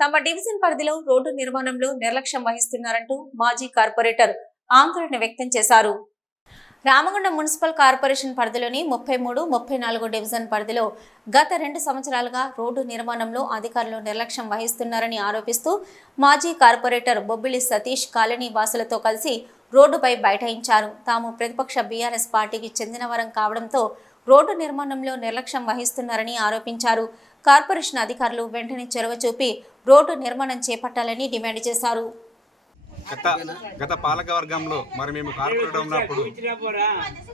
తమ డివిజన్ పరిధిలో రోడ్డు నిర్మాణంలో నిర్లక్ష్యం వహిస్తున్నారంటూ మాజీ కార్పొరేటర్ ఆందోళన వ్యక్తం చేశారు. రామగుండం మున్సిపల్ కార్పొరేషన్ పరిధిలోని ముప్పై మూడు ముప్పై నాలుగు డివిజన్ పరిధిలో గత రెండు సంవత్సరాలుగా రోడ్డు నిర్మాణంలో అధికారులు నిర్లక్ష్యం వహిస్తున్నారని ఆరోపిస్తూ మాజీ కార్పొరేటర్ బొబ్బిలి సతీష్ కాలనీ వాసులతో కలిసి రోడ్డుపై బైఠాయించారు. తాము ప్రతిపక్ష బీఆర్ఎస్ పార్టీకి చెందినవరం కావడంతో రోడ్డు నిర్మాణంలో నిర్లక్ష్యం వహిస్తున్నారని ఆరోపించారు. కార్పొరేషన్ అధికారులు వెంటనే చొరవ చూపి రోడ్డు నిర్మాణం చేపట్టాలని డిమాండ్ చేశారు. గత గత పాలక వర్గంలో మరి మేము కార్పొరేటర్ ఉన్నప్పుడు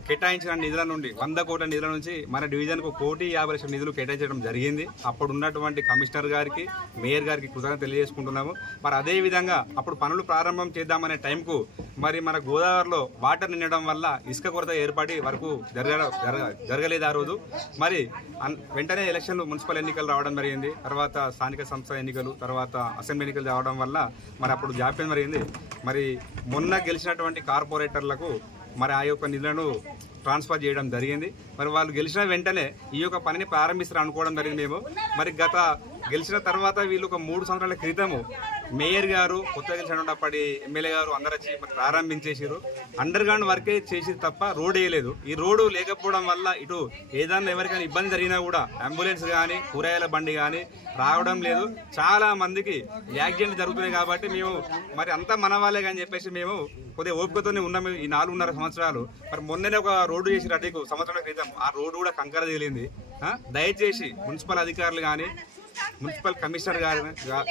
కేటాయించిన నిధుల నుండి వంద కోట్ల నిధుల నుంచి మన డివిజన్కు కోటి యాభై లక్షల నిధులు కేటాయించడం జరిగింది. అప్పుడు ఉన్నటువంటి కమిషనర్ గారికి మేయర్ గారికి కృతజ్ఞత తెలియజేసుకుంటున్నాము. మరి అదే విధంగా అప్పుడు పనులు ప్రారంభం చేద్దామనే టైంకు మరి మన గోదావరిలో వాటర్ నిండడం వల్ల ఇసుక కొరత ఏర్పడి వరకు జరగ జరగ- జరగలేదు ఆ రోజు. మరి అన్- వెంటనే ఎలక్షన్లు మున్సిపల్ ఎన్నికలు రావడం జరిగింది. తర్వాత స్థానిక సంస్థ ఎన్నికలు తర్వాత అసెంబ్లీ ఎన్నికలు రావడం వల్ల మరి అప్పుడు జాప్యం జరిగింది. మరి మొన్న గెలిచినటువంటి కార్పొరేటర్లకు మరి ఆ యొక్క నిధులను ట్రాన్స్ఫర్ చేయడం జరిగింది. మరి వాళ్ళు గెలిచిన వెంటనే ఈ యొక్క పనిని ప్రారంభిస్తారు అనుకోవడం జరిగింది మేము మరి గత గెలిచిన తర్వాత వీళ్ళు ఒక మూడు సంవత్సరాల క్రితము మేయర్ గారు కొత్తగా గెలిచినటువంటి ఎమ్మెల్యే గారు అందరు వచ్చి ప్రారంభించేసారు అండర్ గ్రౌండ్ వర్కే చేసేది తప్ప రోడ్ వేయలేదు. ఈ రోడ్డు లేకపోవడం వల్ల ఇటు ఏదన్నా ఎవరికైనా ఇబ్బంది జరిగినా కూడా అంబులెన్స్ కానీ కూరగాయల బండి కానీ రావడం లేదు. చాలా మందికి యాక్సిడెంట్ జరుగుతున్నాయి కాబట్టి మేము మరి అంతా మన వాళ్ళే కానీ చెప్పేసి మేము కొద్దిగా ఓపికతోనే ఉన్నాము ఈ నాలుగున్నర సంవత్సరాలు. మరి మొన్ననే ఒక రోడ్డు చేసి అడ్డకు సంవత్సరాల క్రితం. ఆ రోడ్డు కూడా కంకర తేలింది దయచేసి మున్సిపల్ అధికారులు కానీ మున్సిపల్ కమిషనర్ గారు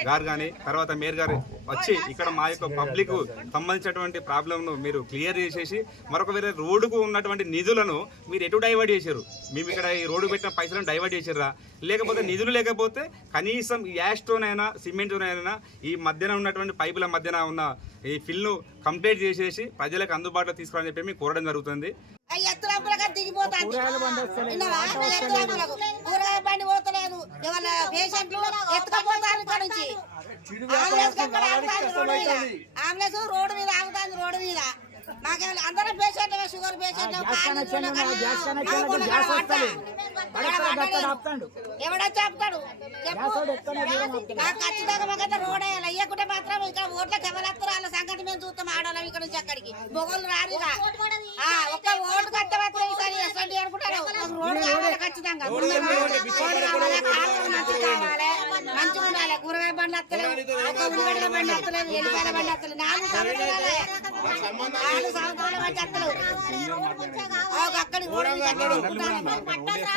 గారు కానీ తర్వాత మేయర్ గారు వచ్చి ఇక్కడ మా యొక్క పబ్లిక్ సంబంధించినటువంటి ప్రాబ్లంను మీరు క్లియర్ చేసేసి మరొక వేరే రోడ్డుకు ఉన్నటువంటి నిధులను మీరు ఎటు డైవర్ట్ చేశారు? మేము ఇక్కడ ఈ రోడ్డు పెట్టిన పైసలను డైవర్ట్ చేసారా లేకపోతే నిధులు లేకపోతే కనీసం యాష్తోనైనా సిమెంట్తోనైనా ఈ మధ్యన ఉన్నటువంటి పైపుల మధ్యన ఉన్న ఈ ఫిల్ను కంప్లీట్ చేసేసి ప్రజలకు అందుబాటులో తీసుకురాని చెప్పి మేము కోరడం జరుగుతుంది. కూరగాయల బండి పేషెంట్లు ఎత్తుకపోతారు ఇక్కడ నుంచి. అంబులెన్స్ ఎక్కడ ఆగుతాంది రోడ్డు మీద? అంబులెన్స్ రోడ్డు మీద ఆగుతాంది రోడ్డు మీద. మాకేమైనా అందరం పేషెంట్లు షుగర్ పేషెంట్లు ఎవడో చెప్తాడు చెప్పు. నాకు ఖచ్చితంగా మాకైతే రోడ్ వేయాలి. అయ్యకుంటే మాత్రం ఇక్కడ ఓట్లకు ఎవరు వస్తారు వాళ్ళ సంగతి మేము చూస్తాం ఆడవాళ్ళం ఇక్కడ నుంచి అక్కడికి. మొగోళ్ళు రారు ఇక. ఆ, ఒక్క ఓటు కట్టే మాత్రం ఈసారి ఎస్ఎండి అనుకుంటారు. ఒక రోడ్ కావాలి ఖచ్చితంగా. కావాలి కాలువలు మంచిగా కావాలి మంచిగా ఉండాలి కూరగాయ బండ్లు వస్తలేవు ఒక ఉల్లిగడ్డల బండి వస్తలేదు ఎల్లిపాయల బండి వస్తలేదు నాలుగు సంవత్సరాలే నాలుగు సంవత్సరాల బండి వస్తలేవు ఒక అక్కడికి రోడ్డు కట్టడం